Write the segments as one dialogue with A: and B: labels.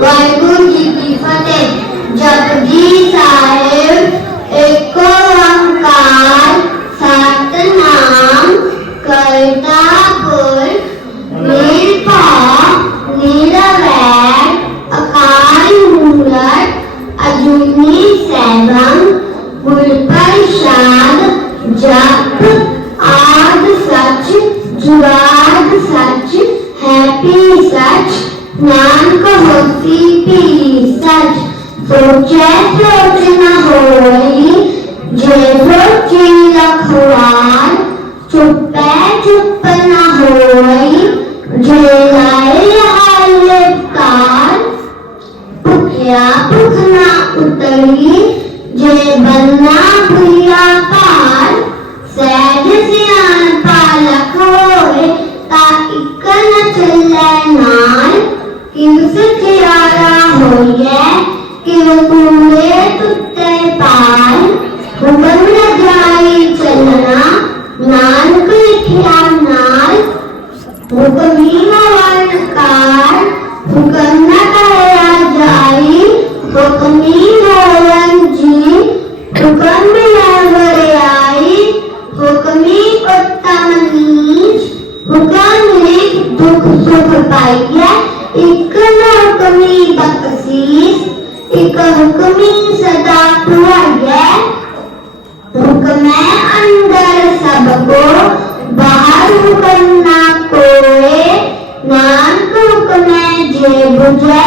A: वाहेगुरु जी की फतेह जपजी साहेब एक ओंकार सतनाम करतापुर निर्भा निरवैर अकाल मूरत अजूनी सैभं गुरप्रसाद जप आद सच जुआद सच हैप्पी सच None could be such. Project Yoजना होली, जय भोग जी लखवार, चुप ਆਇਆ ਇੱਕ ਹੁਕਮੀ ਬਖਸ਼ੀਸ, ਇੱਕ ਹੁਕਮੀ ਸਦਾ ਪੁਆਇਆ ਹੁਕਮੈ ਅੰਦਰ ਸਭ ਕੋ, ਬਾਹਰ ਹੁਕਮ ਨਾ ਕੋਏ। ਨਾਨਕ ਹੁਕਮੈ ਜੇ ਬੁਝੈ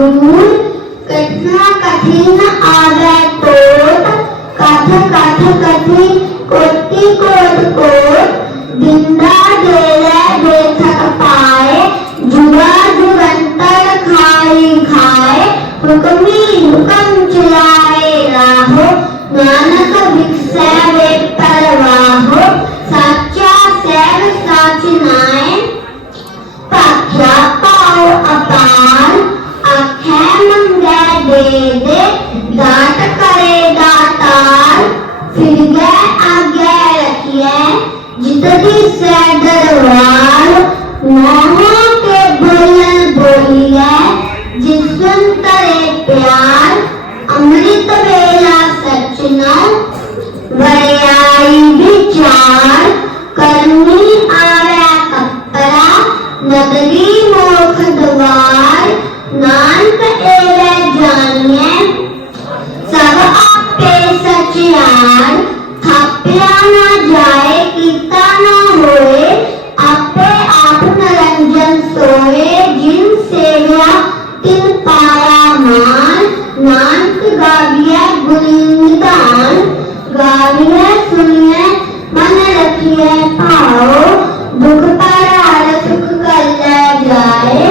A: गुण कृष्ण कठिन आवे तोत कथ कथ कथि, कोटि कोट कोट बिंदा देवे देखत पाए जुआ जुगंतर खाई खाए, हुक्मी हुक्म चलाए राहो, Nanak विकसै Mr. Beside the wall, Mama गानिए सुनिए, मन रखिए पाओ, दुख पर हर सुख कर जाए।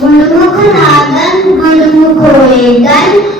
A: गुणमुख नादन, गुणमुख होए गन।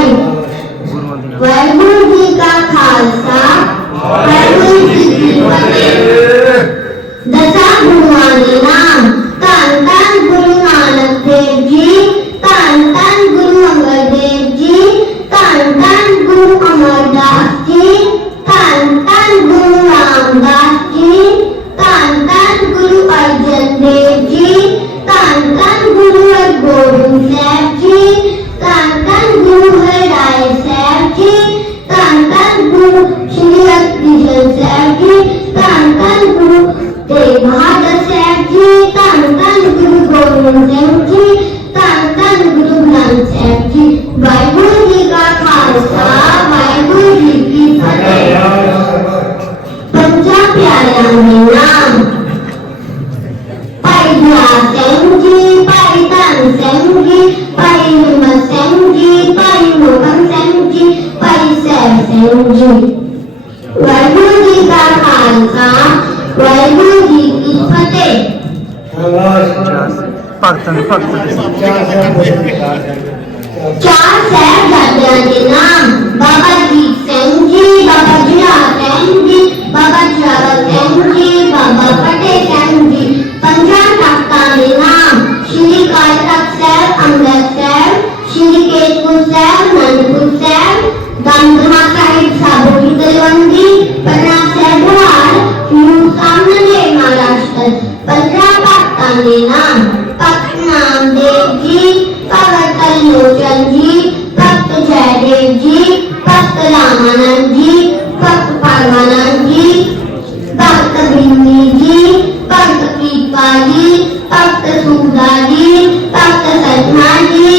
A: nhà mình non bay nhà sáng ghi bay đàn sáng ghi bay mà sáng ghi bay một bắn sáng ghi bay sẻ sáng ghi vậy bước đi ra khản giá vậy bước đi đi phát tệ
B: Phật thần Phật thần
A: Cha sẽ gần सहभागी भक्त श्रद्धांजलि